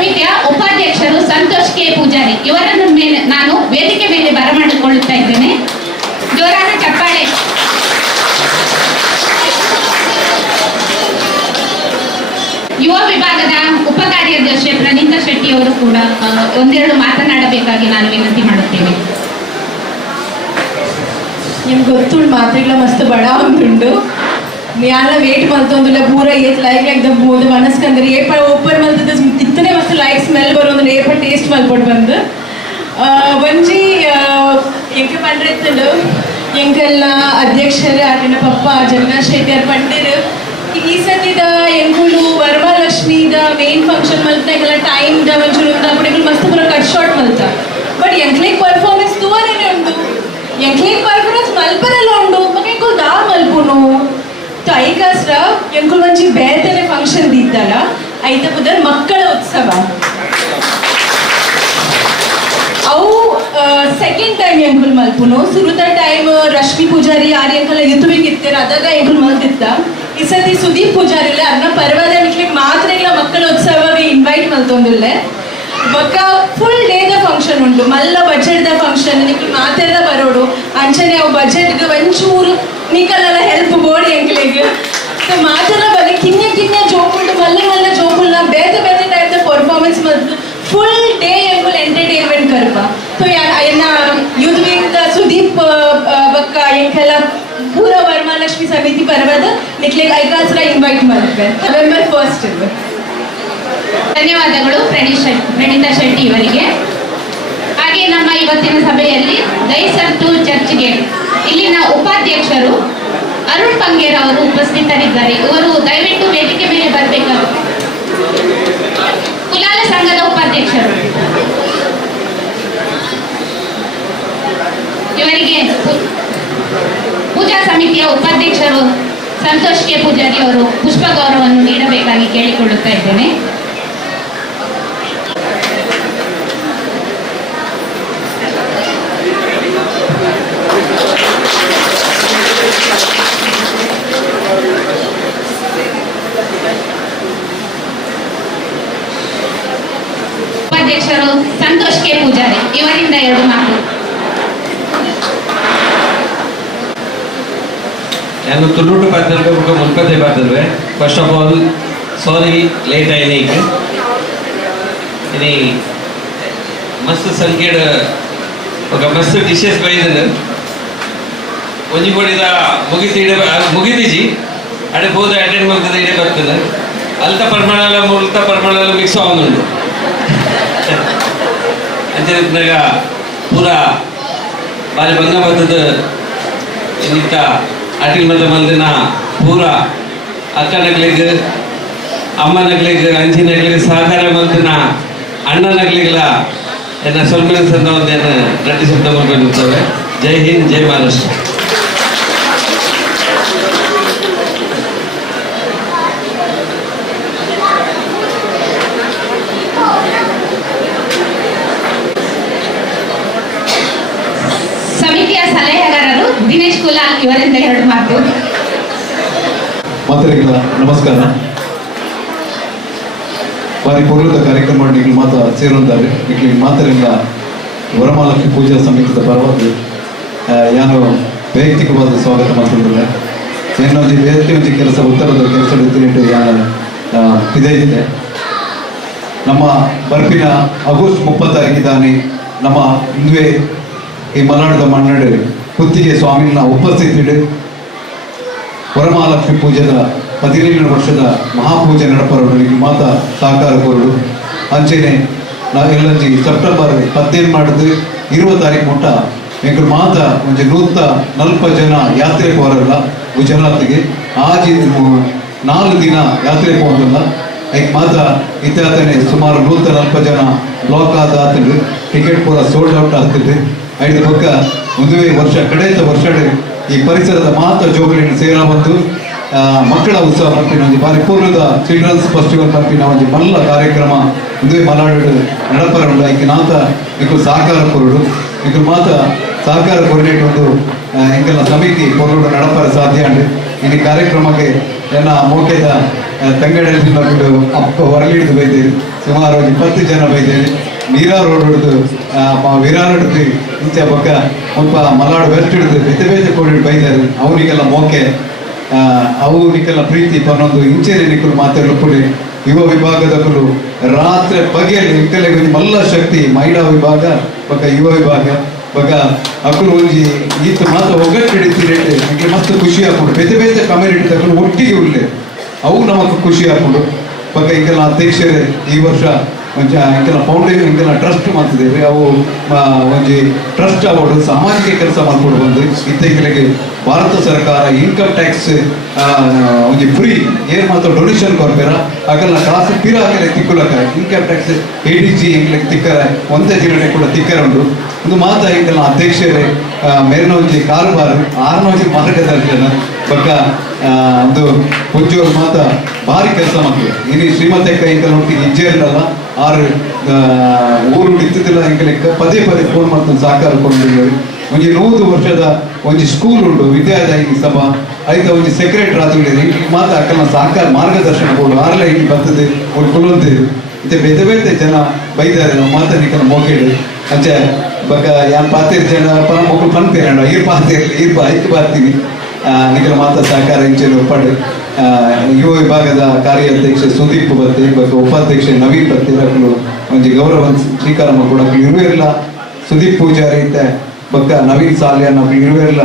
ಸಮಿತಿಯ ಉಪಾಧ್ಯಕ್ಷರು ಸಂತೋಷ್ ಕೆ ಪೂಜಾರಿ ಇವರನ್ನು ನಾನು ವೇದಿಕೆ ಮೇಲೆ ಬರಮಾಡಿಕೊಳ್ಳುತ್ತಾ ಇದ್ದೇನೆ. ಜೋರಾದ ಚಪ್ಪಾಳೆ. ಯುವ ವಿಭಾಗದ ಉಪ ಕಾರ್ಯದರ್ಶಿ ಪ್ರಣೀತಾ ಶೆಟ್ಟಿ ಅವರು ಕೂಡ ಒಂದೆರಡು ಮಾತನಾಡಬೇಕಾಗಿ ನಾನು ವಿನಂತಿ ಮಾಡುತ್ತೇನೆ. ನಿಮ್ಗೆ ಗೊತ್ತುಂಡು ಮಾತೆಗಳ ಮಸ್ತ್ ಬಡ ಉಂಟುಂಡು ಮ್ಯಾಲ ವೇಟ್ ಮಲ್ತೊಂದುಲ್ಲ ಪೂರ ಏತ್ ಲೈಕ್ ಎಕ್ದಮ್ ಬೋದ ಮನಸ್ಕಂದ್ರೆ ಏಪ ಓಪನ್ ಮಲ್ತದ ಇತ್ತನೇ ಮಸ್ತ್ ಲೈಕ್ ಸ್ಮೆಲ್ ಬರೋದು ಏಪ ಟೇಸ್ಟ್ ಮಲ್ಪಟ್ಟು ಬಂದು ಒಂಜಿ ಎಂಕ ಪಂಡ್ರೆತ್ತುಂಡು ಎಂಕಲ್ನ ಅಧ್ಯಕ್ಷರು ಆಟಿನ ಪಪ್ಪ ಜಗನ್ನಾಥ್ ಶೆಟ್ಟಿ ಅವ್ರು ಪಂಡಿರು ಈ ಸತಿದ ಎಂಕುಲು ವರಮಹಾಲಕ್ಷ್ಮಿದ ಮೇನ್ ಫಂಕ್ಷನ್ ಮಲ್ತ ಎಂಕಲ್ಲ ಟೈಮ್ದ ಒಂಚೂರು ಅప్పుడు ಮಸ್ತ್ ಪೂರ ಕಟ್ ಶಾರ್ಟ್ ಮಲ್ತ ಬಟ್ ಎಂಕ್ಲೇಕ್ ಪರ್ಫಾರ್ಮೆನ್ಸ್ ತೂವರೇನೆ ಉಂಟು ಎಂಕ್ಲೇಕ್ ಪರ್ಫಾರ್ಮೆನ್ಸ್ ಮಲ್ಪರೆಲ್ಲ ಉಂಡು ಮಗ ಎಂಕುಲು ದಾ ಮಲ್ಪುನು ಐಕಾಸ್ರ ಎಂಕುಲು ಒಂಜಿ ಬೇತನೆ ಫಂಕ್ಷನ್ ದಿದ್ದಾರ ಐತ ಬುಧರ್ ಮಕ್ಕಳ ಉತ್ಸವ ಅವು ಸೆಕೆಂಡ್ ಟೈಮ್ ಎಂಕುಲು ಮಲ್ಪುನು ಸುರುತ ಟೈಮ್ ರಶ್ಮಿ ಪೂಜಾರಿ ಯಾರು ಎಂಕಲ್ಲ ಯುದ್ಧವಿಗೆ ಇರ್ತಾರೆ ಅದಾಗ ಎಂಕುಲು ಮಲ್ತಿದ್ದ ಈ ಸತಿ ಸುದೀಪ್ ಪೂಜಾರಿ ಅರ್ನ ಪರ್ವದ ನಿಕ್ಲಿಕ್ಕೆ ಮಾತ್ರ ಇಲ್ಲ ಮಕ್ಕಳ ಉತ್ಸವಗೆ ಇನ್ವೈಟ್ ಮಲ್ತೊಂದಿಲ್ಲ ಬೊಕ್ಕ ಫುಲ್ ಡೇದ ಫಂಕ್ಷನ್ ಉಂಟು ಮಲ್ಲ ಬಜೆಟ್ದ ಫಂಕ್ಷನ್ ನಿಕ್ಲು ಮಾತಾಡ್ದ ಬರೋಡು ಅಂಚನೆ ಅವು ಬಜೆಟ್ಗೆ ಒಂಚೂರು ನಿಕಲೆಲ್ಲ ಹೆಲ್ಪ್ ಬೋಡಿ ಎಂಕ್ಲಿಗೆ ಸೊ ಮಾತೆಲ್ಲ ಬಗ್ಗೆ ಕಿನ್ನೆ ಜೋಕುಂಡು ಮಲ್ಲ ಜೋಕುಲ್ನ ಬೇತೆ ಟೈಪ್ ಪರ್ಫಾರ್ಮೆನ್ಸ್ ಮತ್ತು ಫುಲ್ ಡೇ ಎಂಕುಲ್ ಎಂಟರ್ಟೈನ್ಮೆಂಟ್ ಕರ್ಪ ಸೊ ಎನ್ನ ಯೂತ್ ವಿಂಗ್ ಸುದೀಪ್ ಬಕ್ಕ ಎಂಕೆಲ್ಲ ಪೂರ ವರಮಹಾಲಕ್ಷ್ಮಿ ಸಮಿತಿ ಪರ್ವದ ನಿಕ್ಲಿಗೆ ಐಕಾಸ್ರ ಇನ್ವೈಟ್ ಮಾಡ್ತಾರೆ ನವೆಂಬರ್ 1 ಧನ್ಯವಾದಗಳು ಪ್ರಣೀತಾ ಶೆಟ್ಟಿ ಇವರಿಗೆ. ಹಾಗೆ ನಮ್ಮ ಇವತ್ತಿನ ಸಭೆಯಲ್ಲಿ ದೈಸರ್ ಟು ಚರ್ಚ್ ಗೇಟ್ ಇಲ್ಲಿನ ಉಪಾಧ್ಯಕ್ಷರು ಅರುಣ್ ಪಂಗೇರ್ ಅವರು ಉಪಸ್ಥಿತರಿದ್ದಾರೆ. ಇವರು ದಯವಿಟ್ಟು ವೇದಿಕೆ ಮೇಲೆ ಬರಬೇಕಾಗುತ್ತೆ. ಕುಲಾಲ ಸಂಘದ ಉಪಾಧ್ಯಕ್ಷರು ಇವರಿಗೆ ಪೂಜಾ ಸಮಿತಿಯ ಉಪಾಧ್ಯಕ್ಷರು ಸಂತೋಷ್ ಕೆ ಪೂಜಾರಿ ಅವರು ಪುಷ್ಪ ಗೌರವವನ್ನು ನೀಡಬೇಕಾಗಿ ಕೇಳಿಕೊಳ್ಳುತ್ತಾ ಇದ್ದೇನೆ. ಉಪಾಧ್ಯಕ್ಷರು ಸಂತೋಷ್ ಕೆ ಪೂಜಾರಿ ಇವರಿಂದ ಎರಡು ಮಾತು. ನಾನು ತುಳುಟು ಪಾತ್ರಕ್ಕೆ ఒక ಮುನ್ಪದೇ ಪಾತ್ರವೇ first of all sorry late ಆಯ್ತು ಈಗ ini ಮಸ್ತ್ ಸಂಖ್ಯೆಡ ఒక ಮಸ್ತ್ ಡಿಶಸ್ ಬೈದನು ಒಂಜಿ ಕೊಡಿದ ಮುಗಿದೀಜಿ ಅಡೆ ಹೋದ ಅಟೆಂಡ್ ಮಾಡ್ತದೆ ಇಡೆ ಬರ್ತದೆ ಅಲ್ತ ಪರಿಮಾಣ ಮಿಕ್ಸ್ ಆಗುಂಡು ಅಂಚೆನಾಗ ಪೂರ ಬಾರಿ ಬಂಗ ಬರ್ತದ ಇನ್ನಿತ್ತ ಅಟಿಲ್ ಮತ ಮಂದಿನ ಪೂರ ಅಕ್ಕನಗ್ಲಿಗೆ ಅಮ್ಮನಗ್ಲಿಗೆ ಅಂಚಿನಗ್ಲಿಗೆ ಸಹಕಾರ ಮಂದಿನ ಅಣ್ಣನಗ್ಲಿಗೆಲ್ಲ ಎನ್ನ ಸೊಲ್ಮೆನ್ಸ್ ಅಂತ ಒಂದೇನು ಗಟ್ಟಿ ಶಬ್ದ ಮಾಡ್ಕೊಂಡಿರ್ತವೆ. ಜೈ ಹಿಂದ್, ಜೈ ಮಹಾರಾಷ್ಟ್ರ. ಸಮಿತಿಯ ಸಲಹೆಗಾರರು ದಿನೇಶ್ ಕುಲಾಲ್ ಇವರಿಂದ ಎರಡು ಮಾತು. ಮಾತರಿಗಳ ನಮಸ್ಕಾರ. ಬಾರಿ ಪೂರ್ವದ ಕಾರ್ಯಕ್ರಮ ನಿಖಿಲ್ ಮಾತ ಸೇರುತ್ತಾರೆ. ನಿಖಿಲ್ ಮಾತರಿಂದ ವರಮಹಾಲಕ್ಷ್ಮಿ ಪೂಜಾ ಸಮಿತಿಯ ಪರವಾಗಿ ಯಾನು ವೈಯಕ್ತಿಕವಾದ ಸ್ವಾಗತ ಮಾಡ್ತಿದ್ದಾರೆ. ಏನೊಂದು ಬೇರೆ ಒಂದು ಕೆಲಸ ಉತ್ತರದ ಕೆಲಸ ಇಟ್ಟು ಯಾನು ಇದೆ. ನಮ್ಮ ಬರ್ಪಿನ ಆಗಸ್ಟ್ 30 ನಮ್ಮ ಹಿಂದುವೆ ಈ ಮಲೆನಾಡದ ಮಣ್ಣಡು ಕುತ್ತಿಗೆ ಸ್ವಾಮಿನ ಉಪಸ್ಥಿತಿಡು ವರಮಹಾಲಕ್ಷ್ಮಿ ಪೂಜೆದ 17 ವರ್ಷದ ಮಹಾಪೂಜೆ ನಡಪರವರಿಗೆ ಮಾತ ಸಹಕಾರ ಕೋರಡು ಅಂಚೆನೆ ಎಲ್ಲಂಜಿ ಸೆಪ್ಟೆಂಬರ್ 17 ಮಾಡಿದ್ದು 20 ತಾರೀಕು ಮುಟ್ಟ ಎಂಕರು ಮಾತ ಒಂದು 140 ಜನ ಯಾತ್ರೆ ಹೋರಲ್ಲ ಗುಜರಾತ್ಗೆ ಆಜಿ 4 ದಿನ ಯಾತ್ರೆ ಹೋಗಲ್ಲ. ಐಕ್ ಮಾತ ಇತ್ತಾತನೆ ಸುಮಾರು 140 ಜನ ಬ್ಲಾಕ್ ಆದ ಟಿಕೆಟ್ ಪೂರ ಸೋಲ್ಡ್ ಔಟ್ ಆಗ್ತಿದೆ. ಐದು ಪಕ್ಕ ಮದುವೆ ವರ್ಷ ಕಡೆಯ ವರ್ಷ ಈ ಪರಿಸರದ ಮಾತ ಜೋಗಲಿನ ಸೇರ ಬಂದು ಮಕ್ಕಳ ಉತ್ಸವ ಪಂಪಿನ ಒಂದು ಬಾರಿ ಪೂರ್ವದ ಚಿಲ್ಡ್ರನ್ಸ್ ಫೆಸ್ಟಿವಲ್ ಪಂಪಿನ ಒಂದು ಮಲ್ಲ ಕಾರ್ಯಕ್ರಮ ಮದುವೆ ಮಲಾಡು ನಡಪರುಂಡು ಐಕೆ ನಾತ ಇಕು ಸಹಕಾರ ಕೊರಡು ಇಕು ಮಾತ ಸಹಕಾರ ಕೊರಡೇಟ್ ಒಂದು ಎಂಕಲ್ನ ಸಮಿತಿ ಕೊರಡು ನಡಪರ ಸಾಧ್ಯ ಉಂಡು. ಇನ್ನು ಕಾರ್ಯಕ್ರಮಕ್ಕೆ ನನ್ನ ಮೋಕೆದ ತಂಗಡಲ್ಲಿ ಮಕ್ಕಳು ಹೊರಗಿಡಿದು ಬೈದೇರಿ ಸುಮಾರು 20 ಜನ ಬೈದೇರಿ ಮೀರಾ ರೋಡ್ ಹಿಡಿದು ವಿರಾರ್ ಹಿಡಿದು ಇಂಚ ಪಕ್ಕ ಸ್ವಲ್ಪ ಮಲಾಡು ವೆಸ್ಟ್ ಹಿಡಿದು ಬೇತೆ ಬೇತೆ ಕೊಡಿ ಬೈದಾರೆ ಅವನಿಗೆಲ್ಲ ಮೋಕೆ ಅವನಿಗೆಲ್ಲ ಪ್ರೀತಿ ಪನ್ನೊಂದು ಇಂಚೆನೆ ನಿಕ್ಕಲು ಮಾತಾಡಲು ಯುವ ವಿಭಾಗದಕ್ಕೂ ರಾತ್ರಿ ಬಗೆಯಲ್ಲಿ ಇಂಕಲೆ ಒಂಜಿ ಮಲ್ಲ ಶಕ್ತಿ ಮಹಿಳಾ ವಿಭಾಗ ಬೊಕ್ಕ ಯುವ ವಿಭಾಗ ಬೊಕ್ಕ ಅಕ್ಕಲು ಒಂಜಿ ಈತ ಮಾತ್ರ ಒಗ್ಗಟ್ಟು ಹಿಡಿತೀರೇಟ್ ನನಗೆ ಮಸ್ತ್ ಖುಷಿ ಹಾಕೊಂಡು ಬೇತೆ ಬೇತೆ ಕಮ್ಯುನಿಟಿ ತಗೊಂಡು ಒಟ್ಟಿಗೆ ಉಳ್ಳೆ ಅವು ನಮಗೆ ಖುಷಿ ಹಾಕೊಂಡು ಬೊಕ್ಕ ಇಂಕೆಲ್ಲ ಅಧ್ಯಕ್ಷರೇ ಈ ವರ್ಷ ಒಂಚ ಇಂಕೆಲ್ಲ ಫೌಂಡೇಶನ್ ಇಂಕೆಲ್ಲ ಟ್ರಸ್ಟ್ ಮಾಡ್ತಿದ್ದೇವೆ ಅವು ಒಂಜಿ ಟ್ರಸ್ಟ್ ಅವಾರ್ಡ್ ಸಾಮಾಜಿಕ ಕೆಲಸ ಮಾಡ್ಕೊಂಡು ಬಂದು ಇತ್ತೀಚೆಗೆ ಭಾರತ ಸರ್ಕಾರ ಇನ್ಕಮ್ ಟ್ಯಾಕ್ಸ್ ಒಂಜಿ ಫ್ರೀ ಏನ್ ಮಾತ್ರ ಡೊನೇಷನ್ ಕೊಡ್ಬೇರ ಆಗಲ್ಲ ಕಾಸು ಪಿರ ಹಾಕಲೆ ತಿಕ್ಕುಲಕ ಇನ್ಕಮ್ ಟ್ಯಾಕ್ಸ್ ADG ಎಂಗ್ಲಿಕ್ಕೆ ತಿಕ್ಕರ ಒಂದೇ ಜಿಲ್ಲೆ ಕೂಡ ತಿಕ್ಕರ ಉಂಟು ಒಂದು ಮಾತ ಇಂಕೆಲ್ಲ ಅಧ್ಯಕ್ಷರೇ ಮೇಲಿನ ಒಂಜಿ ಕಾರುಬಾರು ಆರನ ಒಂಜಿ ಮಾರ್ಗದರ್ಶನ ಬೊಕ್ಕ ಒಂದು ಪುಂಜೋರು ಮಾತ ಭಾರಿ ಕೆಲಸ ಮಾಡ್ತೀವಿ ಇನ್ನು ಶ್ರೀಮಂತಕ್ಕ ಇಂಕಲ್ ಒಟ್ಟಿಗೆ ಇಜ್ಜೇರಲ್ಲ ಆರು ಊರು ಇತ್ತಿದ್ದಿಲ್ಲ ಇಂಕಲೆಕ್ಕ ಪದೇ ಪದೇ ಫೋನ್ ಮಾಡ್ಕೊಂಡು ಸಹಕಾರ ಕೊಂಡಿದ್ದೇವೆ ಒಂಜಿ 100 ವರ್ಷದ ಒಂಜಿ ಸ್ಕೂಲ್ ಉಂಟು ವಿದ್ಯಾದಾಯಿನಿ ಸಭಾ ಐತ ಒಂಜಿ ಸೆಕ್ರೆಟರಿ ಆತುಂಡೇರಿ ಮಾತ ಅಕ್ಕನ ಸಹಕಾರ ಮಾರ್ಗದರ್ಶನ ಕೊಡು ಆರ್ಲ ಇಲ್ಲಿ ಬರ್ತದೆ ಒಂದು ಕುಲೊಂದೇರು ಇತ್ತೆ ಬೇತೆ ಬೇತೆ ಜನ ಬೈದಾರೆ ಮಾತಾಡಿಕನ ಮೋಕೆಡು ಅಂಚೆ ಬೊಕ್ಕ ಯಾನ್ ಪಾತಿರ್ ಜನ ಪರ ಮಕ್ಕಳು ಪನ್ಪೇರಣ್ಣ ಈರ್ ಪಾತಿರ್ಲಿ ಈರ್ ಐಕ್ ಬರ್ತೀನಿ ನಿಖಿಲ ಮಾತಾ ಸಹಕಾರ ಇಂಚೆಲು ಪಡೆ ಯುವ ವಿಭಾಗದ ಕಾರ್ಯಾಧ್ಯಕ್ಷ ಸುದೀಪ್ ಬತ್ತೆ ಬೊಕ್ಕ ಉಪಾಧ್ಯಕ್ಷ ನವೀನ್ ಬತ್ತೆ ಅಕ್ಕಲು ಒಂಜಿ ಗೌರವ ಸ್ವೀಕಾರ ಕೂಡ ಇರುವೆಲ್ಲ ಸುದೀಪ್ ಪೂಜಾರಿ ಇತ್ತೆ ಬೊಕ್ಕ ನವೀನ್ ಸಾಲ್ಯ ನಾವು ಇರುವೆಲ್ಲ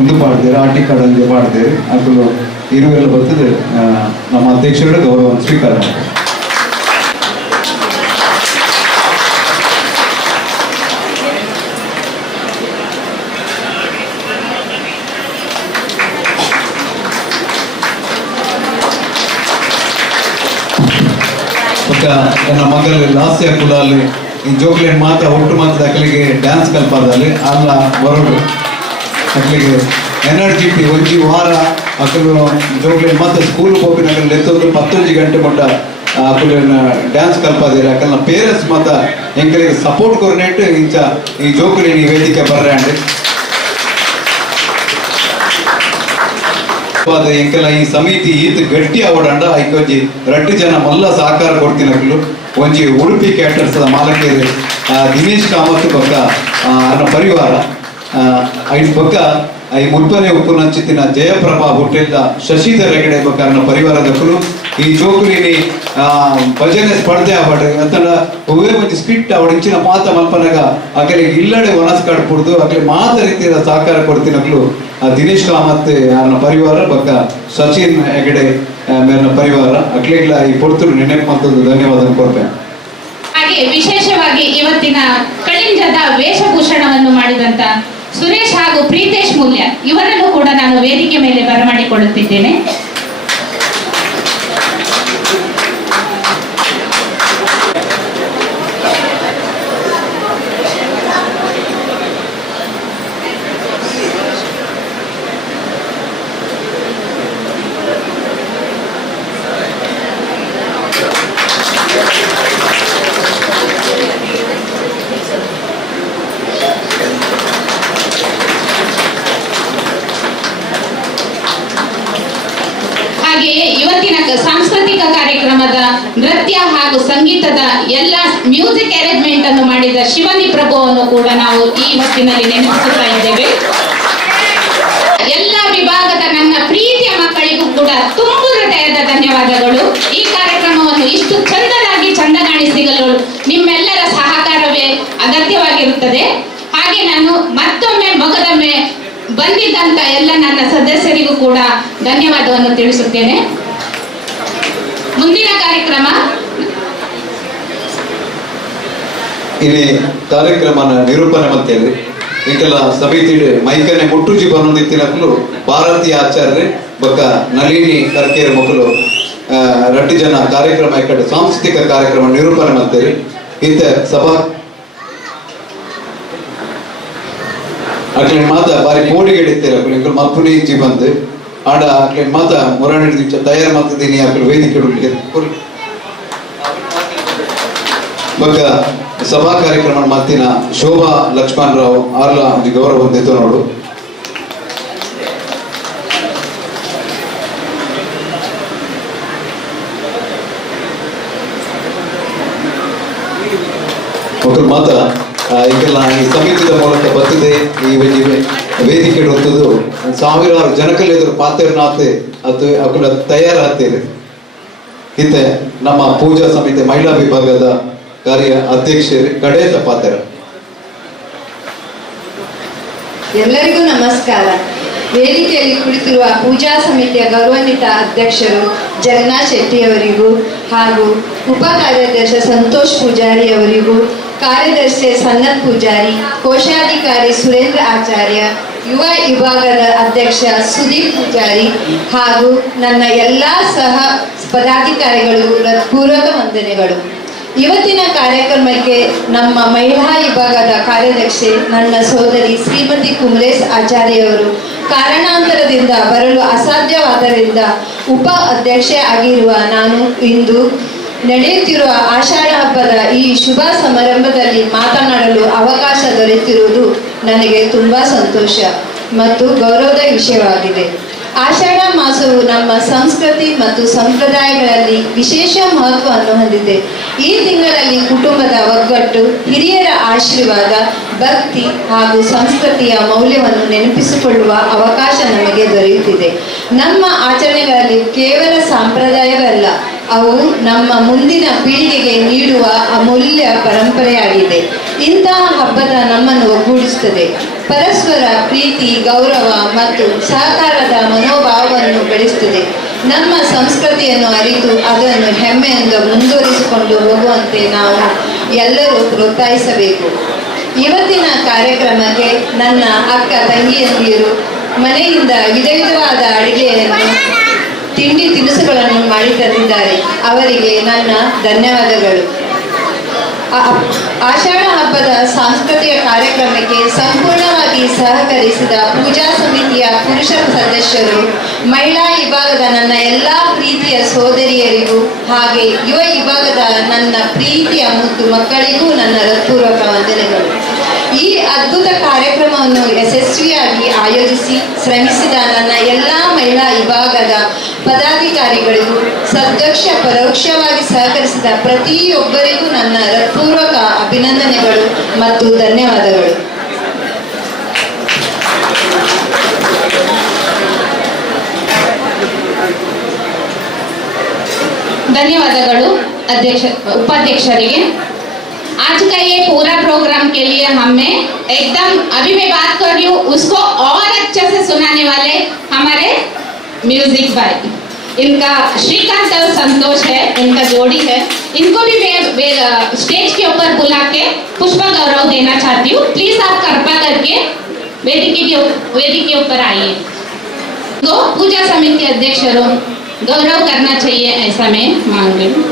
ಒಂದು ಪಾಡ್ದೇವೆ ಆಟಿ ಕಡಂಜೆ ಪಾಡ್ದೇವೆ ಅಕ್ಕಲು ಇರುವೆಲ್ಲ ಬರ್ತದೆ ನಮ್ಮ ಅಧ್ಯಕ್ಷರ ಗೌರವ ಸ್ವೀಕಾರ ಮಾಡ್ತಾರೆ. ನನ್ನ ಮಗಲ್ಲಿ ಲಾಸ್ಯ ಕುಲಾಲಿ ಈ ಜೋಗ್ಲೇನ್ ಮಾತ ಒಟ್ಟು ಮಾತದ ಅಕ್ಕಲಿಗೆ ಡ್ಯಾನ್ಸ್ ಕಲ್ಪದಲ್ಲಿ ಅಲ್ಲ ಬರೋಡು ಅಕ್ಕಲಿಗೆ ಎನರ್ಜಿಟಿ ಒಂಜಿ ವಾರ ಅಕ್ಕಲು ಜೋಗ್ಲೇನ್ ಮಾತ ಸ್ಕೂಲ್ ಹೋಗಿನ ಅಕ್ಕಲ್ಲಿ ಎತ್ತೊಂದು 11 ಗಂಟೆ ಮಟ್ಟ ಅಕ್ಕಲಿನ ಡ್ಯಾನ್ಸ್ ಕಲ್ಪದಿಲ್ಲ ಅಕ್ಕಲ್ನ ಪೇರೆಂಟ್ಸ್ ಮಾತ ಎಂಕಲಿಗೆ ಸಪೋರ್ಟ್ ಕೊರ್ನೆಟ್ ಇಂಚ ಈ ಜೋಗ್ಲೇನ್ ಈ ವೇದಿಕೆ ಬರ್ರೆ ಅಂಡ್ ಎಂಕೆಲ್ಲ ಈ ಸಮಿತಿ ಈತ್ ಗಟ್ಟಿ ಅವಡಂಡ ಐಕೊಂಜಿ 2 ಜನ ಮಲ್ಲ ಸಹಕಾರ ಕೊಡ್ತಿನಕ್ಲು ಒಂಜಿ ಉಡುಪಿ ಕ್ಯಾಟರ್ಸ್ ಮಾಲಕೇರಿ ದಿನೇಶ್ ಕಾಮತ್ ಬೊಕ್ಕ ಅನ್ನ ಪರಿವಾರ ಐದು ಬೊಕ್ಕ ಈ ಮುಲ್ಪನೆ ಉಪ್ಪುನಂಚಿತ್ತಿನ ಜಯಪ್ರಭಾ ಹೋಟೆಲ್ದ ಶಶಿಧರ್ ಹೆಗಡೆ ಬೊಕ್ಕ ಅನ್ನ ಪರಿವಾರದಕ್ಕಲು ಈ ಜೋಕುಲಿನಿ ಭಜನೆ ಸ್ಪರ್ಧೆ ಅವಡ್ ಅಂತಂಡ ಒವ್ವೇ ಒಂಜಿ ಸ್ಕಿಟ್ ಅವಡ್ ಇಂಚಿನ ಮಾತ ಮಲ್ಪನಾಗ ಅಕಲಿಗೆ ಇಲ್ಲಡೆ ಒನಸ್ ಕಡ್ಪುಡ್ದು ಅಕಲಿ ಮಾತ ರೀತಿಯ ಸಹಕಾರ ಕೊಡ್ತಿನಕ್ಲು ದಿನೇಶ್ ಕಾಮತ್ ಅನ್ನ ಪರಿವಾರ ಬೊಕ್ಕ ಸಚಿನ್ ಹೆಗಡೆ ಮೇಲಿನ ಪರಿವಾರ ಅಕ್ಲಿಗ್ಲ ಈ ಪೊರ್ತರು ನೆನಪು ಮತ್ತೊಂದು ಧನ್ಯವಾದ ಕೊಡ್ತೇನೆ. ಹಾಗೆ ವಿಶೇಷವಾಗಿ ಇವತ್ತಿನ ಕಳಿಂಜದ ವೇಷಭೂಷಣವನ್ನು ಮಾಡಿದಂತ ಸುರೇಶ್ ಹಾಗೂ ಪ್ರೀತೇಶ್ ಮೂಲ್ಯ ಇವರನ್ನು ಕೂಡ ನಾನು ವೇದಿಕೆ ಮೇಲೆ ಬರಮಾಡಿಕೊಳ್ಳುತ್ತಿದ್ದೇನೆ. ಹಾಗೆಯೇ ಇವತ್ತಿನ ಸಾಂಸ್ಕೃತಿಕ ಕಾರ್ಯಕ್ರಮದ ನೃತ್ಯ ಹಾಗೂ ಸಂಗೀತದ ಎಲ್ಲ ಮ್ಯೂಸಿಕ್ ಅರೇಂಜ್ಮೆಂಟ್ ಅನ್ನು ಮಾಡಿದ ಶಿವಾನಿ ಪ್ರಭುವನ್ನು ಕೂಡ ನಾವು ಈ ಹೊತ್ತಿನಲ್ಲಿ ನೆನಪಿಸುತ್ತಾ ಇದ್ದೇವೆ. ಎಲ್ಲ ವಿಭಾಗದ ನನ್ನ ಪ್ರೀತಿಯ ಮಕ್ಕಳಿಗೂ ಕೂಡ ತುಂಬು ಹೃದಯದ ಧನ್ಯವಾದಗಳು. ಈ ಕಾರ್ಯಕ್ರಮವನ್ನು ಇಷ್ಟು ಚಂದ ಕಾಣಿಸಿಗಲು ನಿಮ್ಮೆಲ್ಲರ ಸಹಕಾರವೇ ಅಗತ್ಯವಾಗಿರುತ್ತದೆ. ಹಾಗೆ ನಾನು ಮಗದೊಮ್ಮೆ ಬಂದಿದ್ದಂತ ಎಲ್ಲ ನನ್ನ ಸದಸ್ಯರಿಗೂ ಕೂಡ ಧನ್ಯವಾದವನ್ನು ತಿಳಿಸುತ್ತೇನೆ. ಮುಂದಿನ ಕಾರ್ಯಕ್ರಮ ಇಲ್ಲಿ ಕಾರ್ಯಕ್ರಮನ ನಿರೂಪಣೆ ಮಾಡ್ತೇವೆ. ಇಂಕೆಲ್ಲ ಸಮಿತಿ ಮೈಕನೆ ಮುಟ್ಟುಜಿ ಬನ್ನೊಂದಿತ್ತಿನಕ್ಕಲು ಭಾರತೀಯ ಆಚಾರ್ಯ ಬೊಕ್ಕ ನಳಿನಿ ಕರ್ಕೇರ ಮಕ್ಕಳು 2 ಜನ ಕಾರ್ಯಕ್ರಮ ಈ ಕಡೆ ಸಾಂಸ್ಕೃತಿಕ ಕಾರ್ಯಕ್ರಮ ನಿರೂಪಣೆ ಮಾಡ್ತೇವೆ. ಇಂತ ಸಭಾ ಅಕ್ಲೇನ್ ಮಾತ ಬಾರಿ ಕೋಡಿಗೆ ಹಿಡಿತೇವೆ ಅಕ್ಲೇನ್ ಮಲ್ಪುನಿ ಇಜ್ಜಿ ಬಂದು ಆಡ ಅಕ್ಲೇನ್ ಮಾತ ಮುರಾಣಿ ದಿವಸ ತಯಾರು ಮಾಡ್ತಿದ್ದೀನಿ ಅಕ್ಲೇನ್ ವೇದಿಕೆ ಬೊಕ್ಕ ಸಭಾ ಕಾರ್ಯಕ್ರಮ ಮಾತಿನ ಶೋಭಾ ಲಕ್ಷ್ಮಣ್ ರಾವ್ ಆರ್ಲ ಗೌರವ ಹೊಂದಿತ್ತು ನೋಡು. ಮಕ್ಕಳು ಮಾತ ಈಗೆಲ್ಲ ಈ ಸಮಿತಿದ ಮೂಲಕ ಬರ್ತದೆ ಈ ವೇದಿಕೆ ಹೊತ್ತದು ಸಾವಿರಾರು ಜನಕಲ್ಲಿ ಎದುರು ಪಾತ್ರನಾತೆ ಅದು ಅಕುಲ ತಯಾರಾಗ್ತೇವೆ. ಇತ್ತೆ ನಮ್ಮ ಪೂಜಾ ಸಮಿತಿ ಮಹಿಳಾ ವಿಭಾಗದ ಕಾರ್ಯ ಅಧ್ಯಕ್ಷರು ಕಡೆಯ ಪಾತ್ರ. ಎಲ್ಲರಿಗೂ ನಮಸ್ಕಾರ. ವೇದಿಕೆಯಲ್ಲಿ ಕುಳಿತಿರುವ ಪೂಜಾ ಸಮಿತಿಯ ಗೌರವಾನ್ವಿತ ಅಧ್ಯಕ್ಷರು ಜಗನ್ನಾಥ್ ಶೆಟ್ಟಿಯವರಿಗೂ ಹಾಗೂ ಉಪ ಕಾರ್ಯದರ್ಶಿ ಸಂತೋಷ್ ಪೂಜಾರಿ ಅವರಿಗೂ, ಕಾರ್ಯದರ್ಶಿ ಸನ್ನತ್ ಪೂಜಾರಿ, ಕೋಶಾಧಿಕಾರಿ ಸುರೇಂದ್ರ ಆಚಾರ್ಯ, ಯುವ ವಿಭಾಗದ ಅಧ್ಯಕ್ಷ ಸುದೀಪ್ ಪೂಜಾರಿ ಹಾಗೂ ನನ್ನ ಎಲ್ಲ ಸಹ ಪದಾಧಿಕಾರಿಗಳಿಗೂ ಪೂರ್ವಕ ವಂದನೆಗಳು. ಇವತ್ತಿನ ಕಾರ್ಯಕ್ರಮಕ್ಕೆ ನಮ್ಮ ಮಹಿಳಾ ವಿಭಾಗದ ಕಾರ್ಯದರ್ಶಿ ನನ್ನ ಸೋದರಿ ಶ್ರೀಮತಿ ಕುಮರೇಶ್ ಆಚಾರ್ಯವರು ಕಾರಣಾಂತರದಿಂದ ಬರಲು ಅಸಾಧ್ಯವಾದ್ದರಿಂದ ಉಪ ಅಧ್ಯಕ್ಷೆ ಆಗಿರುವ ನಾನು ಇಂದು ನಡೆಯುತ್ತಿರುವ ಆಷಾಢ ಹಬ್ಬದ ಈ ಶುಭ ಸಮಾರಂಭದಲ್ಲಿ ಮಾತನಾಡಲು ಅವಕಾಶ ದೊರೆತಿರುವುದು ನನಗೆ ತುಂಬ ಸಂತೋಷ ಮತ್ತು ಗೌರವದ ವಿಷಯವಾಗಿದೆ. ಆಷಾಢ ಮಾಸವು ನಮ್ಮ ಸಂಸ್ಕೃತಿ ಮತ್ತು ಸಂಪ್ರದಾಯಗಳಲ್ಲಿ ವಿಶೇಷ ಮಹತ್ವವನ್ನು ಹೊಂದಿದೆ. ಈ ತಿಂಗಳಲ್ಲಿ ಕುಟುಂಬದ ಒಗ್ಗಟ್ಟು, ಹಿರಿಯರ ಆಶೀರ್ವಾದ, ಭಕ್ತಿ ಹಾಗೂ ಸಂಸ್ಕೃತಿಯ ಮೌಲ್ಯವನ್ನು ನೆನಪಿಸಿಕೊಳ್ಳುವ ಅವಕಾಶ ನಮಗೆ ದೊರೆಯುತ್ತಿದೆ. ನಮ್ಮ ಆಚರಣೆಗಳಲ್ಲಿ ಕೇವಲ ಸಂಪ್ರದಾಯವಲ್ಲ, ಅವು ನಮ್ಮ ಮುಂದಿನ ಪೀಳಿಗೆಗೆ ನೀಡುವ ಅಮೂಲ್ಯ ಪರಂಪರೆಯಾಗಿದೆ. ಇಂತಹ ಹಬ್ಬದ ನಮ್ಮನ್ನು ಒಗ್ಗೂಡಿಸುತ್ತದೆ, ಪರಸ್ಪರ ಪ್ರೀತಿ, ಗೌರವ ಮತ್ತು ಸಹಕಾರದ ಮನೋಭಾವವನ್ನು ಬೆಳೆಸುತ್ತದೆ. ನಮ್ಮ ಸಂಸ್ಕೃತಿಯನ್ನು ಅರಿತು ಅದನ್ನು ಹೆಮ್ಮೆಯಿಂದ ಮುಂದುವರಿಸಿಕೊಂಡು ಹೋಗುವಂತೆ ನಾವು ಎಲ್ಲರೂ ಪ್ರೋತ್ಸಾಹಿಸಬೇಕು. ಇವತ್ತಿನ ಕಾರ್ಯಕ್ರಮಕ್ಕೆ ನನ್ನ ಅಕ್ಕ ತಂಗಿಯಂದಿರು ಮನೆಯಿಂದ ವಿಧ ವಿಧವಾದ ಅಡುಗೆಯನ್ನು, ತಿಂಡಿ ತಿನಿಸುಗಳನ್ನು ಮಾಡಿ ತಂದಿದ್ದಾರೆ. ಅವರಿಗೆ ನನ್ನ ಧನ್ಯವಾದಗಳು. ಆಷಾಢ ಹಬ್ಬದ ಸಾಂಸ್ಕೃತಿಕ ಕಾರ್ಯಕ್ರಮಕ್ಕೆ ಸಂಪೂರ್ಣವಾಗಿ ಸಹಕರಿಸಿದ ಪೂಜಾ ಸಮಿತಿಯ ಪುರುಷ ಸದಸ್ಯರು, ಮಹಿಳಾ ವಿಭಾಗದ ನನ್ನ ಎಲ್ಲ ಪ್ರೀತಿಯ ಸೋದರಿಯರಿಗೂ ಹಾಗೆ ಯುವ ವಿಭಾಗದ ನನ್ನ ಪ್ರೀತಿಯ ಮುದ್ದು ಮಕ್ಕಳಿಗೂ ನನ್ನ ಹೃತ್ಪೂರ್ವಕ ವಂದನೆಗಳು. ಈ ಅದ್ಭುತ ಕಾರ್ಯಕ್ರಮವನ್ನು ಯಶಸ್ವಿಯಾಗಿ ಆಯೋಜಿಸಿ ಶ್ರಮಿಸಿದ ನನ್ನ ಎಲ್ಲ ಮಹಿಳಾ ವಿಭಾಗದ ಪದಾಧಿಕಾರಿಗಳಿಗೂ, ಸದಸ್ಯ ಪರೋಕ್ಷವಾಗಿ ಸಹಕರಿಸಿದ ಪ್ರತಿಯೊಬ್ಬರಿಗೂ ನನ್ನ ಹೃತ್ಪೂರ್ವಕ ಅಭಿನಂದನೆಗಳು ಮತ್ತು ಧನ್ಯವಾದಗಳು. धन्यवादಗಳು उपाध्यक्षರಿಗೆ. आज का ये पूरा प्रोग्राम के लिए हमने एकदम अभी मैं बात कर रही हूँ उसको और अच्छे से सुनाने वाले हमारे म्यूजिक भाई, इनका श्रीकांत और संतोष है, इनका जोड़ी है. इनको भी मैं स्टेज के ऊपर बुला के पुष्प गौरव देना चाहती हूँ. प्लीज आप कृपा करके वेदिके ऊपर आइए. तो पूजा समिति अध्यक्षरों गौरव करना चाहिए, ऐसा मैं मांग रही हूँ.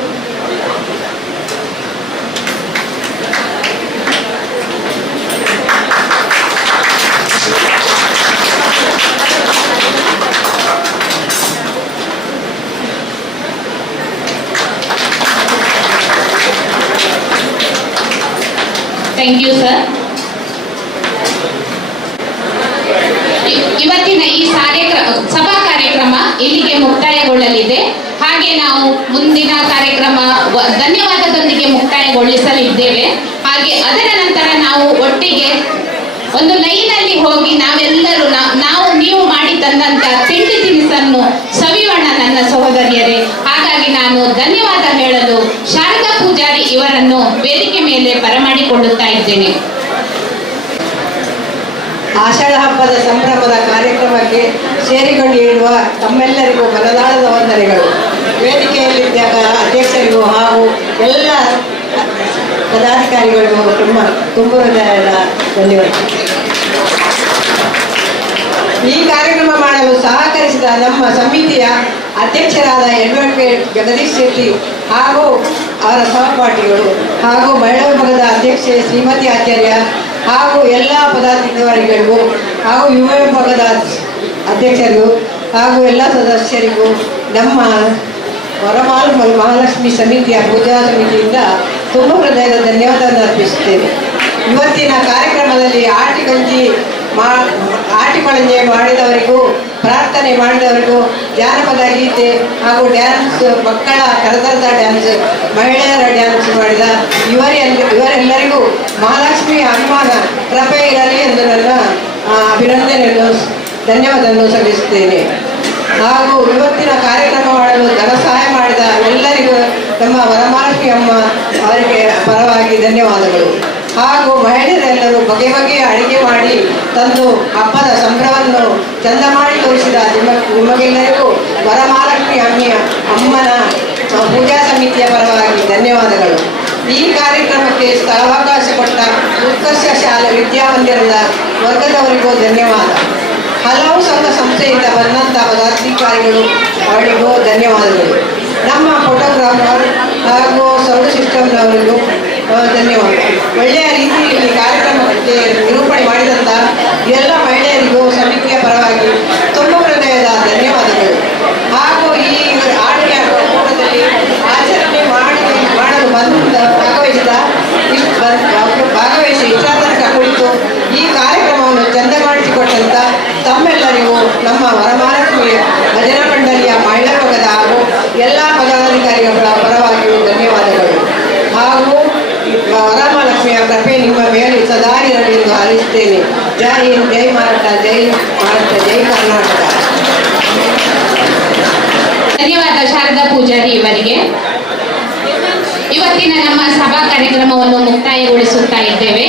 Thank you sir. ಇವತ್ತಿನ ಈ ಸಭಾ ಕಾರ್ಯಕ್ರಮ ಇಲ್ಲಿಗೆ ಮುಕ್ತಾಯಗೊಳ್ಳಲಿದೆ. ಹಾಗೆ ನಾವು ಮುಂದಿನ ಕಾರ್ಯಕ್ರಮ ಧನ್ಯವಾದದೊಂದಿಗೆ ಮುಕ್ತಾಯಗೊಳಿಸಲಿದ್ದೇವೆ. ಹಾಗೆ ಅದರ ನಂತರ ನಾವು ಒಟ್ಟಿಗೆ ಒಂದು ಲೈನಲ್ಲಿ ಹೋಗಿ ನಾವೆಲ್ಲರೂ ನೀವು ಮಾಡಿ ತಂದಂತ ತಿಂಡಿ ತಿನಿಸನ್ನು ಸವಿಯೋಣ ನನ್ನ ಸಹೋದರಿಯರೇ. ಹಾಗಾಗಿ ನಾನು ಧನ್ಯವಾದ ಹೇಳಲು ಶಾರದಾ ಪೂಜಾರಿ ಇವರನ್ನು ವೇದಿಕೆ ಮೇಲೆ ಬರಮಾಡಿಕೊಳ್ಳುತ್ತಾ ಇದ್ದೇನೆ. ಆಷಾಢ ಹಬ್ಬದ ಸಂಭ್ರಮದ ಕಾರ್ಯಕ್ರಮಕ್ಕೆ ಸೇರಿಕೊಂಡಿರುವ ತಮ್ಮೆಲ್ಲರಿಗೂ ಮನದಾಳದ ವಂದನೆಗಳು. ವೇದಿಕೆಯಲ್ಲಿದ್ದ ಅಧ್ಯಕ್ಷರಿಗೂ ಹಾಗೂ ಎಲ್ಲ ಪದಾಧಿಕಾರಿಗಳಿಗೂ ತುಂಬ ಹೃದಯದ ಧನ್ಯವಾದ. ಈ ಕಾರ್ಯಕ್ರಮ ಮಾಡಲು ಸಹಕರಿಸಿದ ನಮ್ಮ ಸಮಿತಿಯ ಅಧ್ಯಕ್ಷರಾದ ಅಡ್ವೊಕೇಟ್ ಜಗದೀಶ್ ಶೆಟ್ಟಿ ಹಾಗೂ ಅವರ ಸಹಪಾಠಿಗಳು ಹಾಗೂ ಮಹಿಳಾ ವಿಭಾಗದ ಅಧ್ಯಕ್ಷೆ ಶ್ರೀಮತಿ ಆಚಾರ್ಯ ಹಾಗೂ ಎಲ್ಲ ಪದಾಧಿಕಾರಿಗಳಿಗೂ ಹಾಗೂ ಯುವ ವಿಭಾಗದ ಅಧ್ಯಕ್ಷರಿಗೂ ಹಾಗೂ ಎಲ್ಲ ಸದಸ್ಯರಿಗೂ ನಮ್ಮ ವರಮಾಲ್ ಮಹಾಲಕ್ಷ್ಮಿ ಸಮಿತಿಯ ಪೂಜಾ ಸಮಿತಿಯಿಂದ ತುಂಬ ಹೃದಯದ ಧನ್ಯವಾದವನ್ನು ಅರ್ಪಿಸುತ್ತೇವೆ. ಇವತ್ತಿನ ಕಾರ್ಯಕ್ರಮದಲ್ಲಿ ಆಟಿಗಂಜಿ ಆಟಿಮಳಂಜೆ ಮಾಡಿದವರಿಗೂ, ಪ್ರಾರ್ಥನೆ ಮಾಡಿದವರಿಗೂ, ಜಾನಪದ ಗೀತೆ ಹಾಗೂ ಡ್ಯಾನ್ಸ್, ಮಕ್ಕಳ ಕರತರದ ಡ್ಯಾನ್ಸ್, ಮಹಿಳೆಯರ ಡ್ಯಾನ್ಸ್ ಮಾಡಿದ ಇವರೆಲ್ಲರಿಗೂ ಮಹಾಲಕ್ಷ್ಮಿ ಅಮ್ಮನ ಕೃಪೆ ಇರಲಿ ಎಂದು ನನ್ನ ಅಭಿನಂದನೆಯನ್ನು, ಧನ್ಯವಾದವನ್ನು ಸಲ್ಲಿಸುತ್ತೇನೆ. ಹಾಗೂ ಇವತ್ತಿನ ಕಾರ್ಯಕ್ರಮ ಮಾಡಲು ಧನ ಸಹಾಯ ಮಾಡಿದ ಎಲ್ಲರಿಗೂ ನಮ್ಮ ವರಮಹಾಲಕ್ಷ್ಮಿ ಅಮ್ಮ ಅವರಿಗೆ ಪರವಾಗಿ ಧನ್ಯವಾದಗಳು. ಹಾಗೂ ಮಹಿಳೆಯರೆಲ್ಲರೂ ಬಗೆ ಬಗೆಯ ಅಡುಗೆ ಮಾಡಿ ತಂದು ಹಬ್ಬದ ಸಂಭ್ರಮವನ್ನು ಚಂದ ಮಾಡಿ ತೋರಿಸಿದ ನಿಮಗೆಲ್ಲರಿಗೂ ವರಮಹಾಲಕ್ಷ್ಮಿ ಅಮ್ಮನ ಪೂಜಾ ಸಮಿತಿಯ ಪರವಾಗಿ ಧನ್ಯವಾದಗಳು. ಈ ಕಾರ್ಯಕ್ರಮಕ್ಕೆ ಸ್ಥಳಾವಕಾಶ ಕೊಟ್ಟ ಉತ್ಕರ್ಷ ಶಾಲೆ ವಿದ್ಯಾಮಂದಿರದ ವರ್ಗದವರಿಗೂ ಧನ್ಯವಾದ. ಹಲವು ಸಂಘ ಸಂಸ್ಥೆಯಿಂದ ಬಂದಂಥ ಪದಾಧಿಕಾರಿಗಳು ಅವರಿಗೂ ಧನ್ಯವಾದಗಳು. ನಮ್ಮ ಫೋಟೋಗ್ರಾಫರ್ ಹಾಗೂ ಸೌಂಡ್ ಸಿಸ್ಟಮ್ನವರಿಗೂ ಧನ್ಯವಾದ. ಒಳ್ಳೆಯ ರೀತಿಯಲ್ಲಿ ಕಾರ್ಯಕ್ರಮಕ್ಕೆ ನಿರೂಪಣೆ ಮಾಡಿದಂಥ ಎಲ್ಲ ಮಹಿಳೆಯರಿಗೂ ಸಮಿತಿಯ ಪರವಾಗಿ ತುಂಬ ಹೃದಯದ ಧನ್ಯವಾದಗಳು. ಹಾಗೂ ಈ ಆಡಿನ ಕೂಟದಲ್ಲಿ ಆಚರಣೆ ಮಾಡಲು ಭಾಗವಹಿಸಿ ಇಷ್ಟಾತನಕ ಕುಳಿತು ಈ ಕಾರ್ಯಕ್ರಮವನ್ನು ಚಂದಗೊಳಿಸಿಕೊಟ್ಟಂಥ ತಮ್ಮೆಲ್ಲರಿಗೂ ನಮ್ಮ ವರಮಹಾಲಕ್ಷ್ಮಿ ಭಜನಾ ಮಂಡಳಿಯ ಮಹಿಳಾ ವರ್ಗದ ಹಾಗೂ ಎಲ್ಲ ಪದಾಧಿಕಾರಿಗಳ ಪರವಾಗಿಯೂ ಧನ್ಯವಾದಗಳು. ಹಾಗೂ ವರಮಹಾಲಕ್ಷ್ಮಿಯ ಕೃಪೆ ನಿಮ್ಮ ಮೇಲೆ ಸದಾ ಇರಲಿ ಎಂದು ಹಾರೈಸುತ್ತೇನೆ. ಜೈ ಹಿಂದ್, ಜೈ ಮಹಾರಾಷ್ಟ್ರ, ಜೈ ಮಹಾರಾಷ್ಟ್ರ, ಜೈ ಕರ್ನಾಟಕ. ಧನ್ಯವಾದ ಶಾರದಾ ಪೂಜಾರಿ ಇವರಿಗೆ. ಇವತ್ತಿನ ನಮ್ಮ ಸಭಾ ಕಾರ್ಯಕ್ರಮವನ್ನು ಮುಕ್ತಾಯಗೊಳಿಸುತ್ತಾ ಇದ್ದೇವೆ.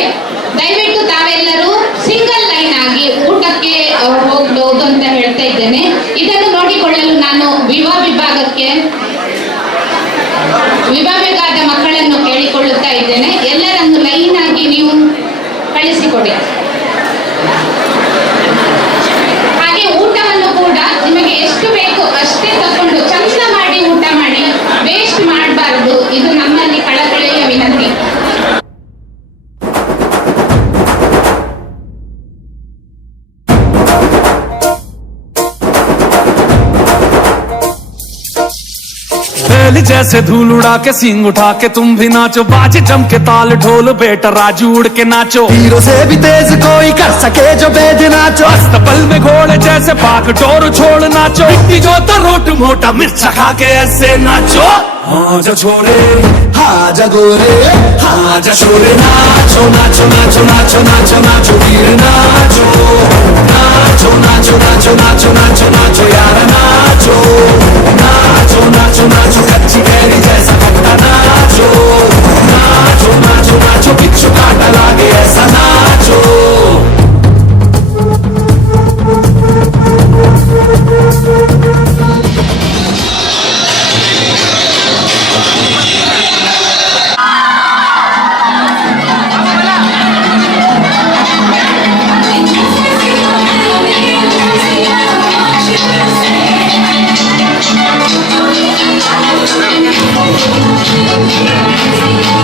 ದಯವಿಟ್ಟು ತಾವೆಲ್ಲರೂ ಸಿಂಗಲ್ ಲೈನ್ ಆಗಿ ಊಟಕ್ಕೆ ಹೋಗಬಹುದು ಅಂತ ಹೇಳ್ತಾ ಇದ್ದೇನೆ. ಇದನ್ನು ನೋಡಿಕೊಳ್ಳಲು ನಾನು ವಿಭಾಗದ ಮಕ್ಕಳನ್ನು ಕೇಳಿಕೊಳ್ಳುತ್ತಾ ಇದ್ದೇನೆ. ಎಲ್ಲರನ್ನು ಲೈನ್ ಆಗಿ ನೀವು ಕಳಿಸಿಕೊಡಿ. ಹಾಗೆ ಊಟವನ್ನು ಕೂಡ ನಿಮಗೆ ಎಷ್ಟು ಬೇಕು ಅಷ್ಟೇ ತಕೊಂಡು ಚಂದ ಮಾಡಿ ಊಟ ಮಾಡಿ, ವೇಸ್ಟ್ ಮಾಡಬಾರದು. ಇದು ನಮ್ಮಲ್ಲಿ ಕಳಕಳಿಯ ವಿನಂತಿ. जैसे धूल उड़ा के सींग उठा के तुम भी नाचो, बाजे जम के ताल ढोल बेटा राजू उड़ के नाचो। हीरो से भी तेज कोई कर सके जो बेद नाचो, अस्तबल में घोड़े जैसे पाक डोर छोड़ नाचो। मिट्टी जो रोट मोटा मिर्चा खा के ऐसे नाचो। हाँ जा छोरे, हाँ जा गोरे, हाँ जा छोरे, नाचो नाचो नाचो नाचो नाचो नाचो वीर नाचो नाचो नाचो नाचो नाचो नाचो नाचो यार नाचो नाचो नाचो नाचो कच्ची कैरी जैसा खट्टा नाचो नाचो नाचो नाचो बिच्छू काटा लागे ऐसा नाचो। Thank you.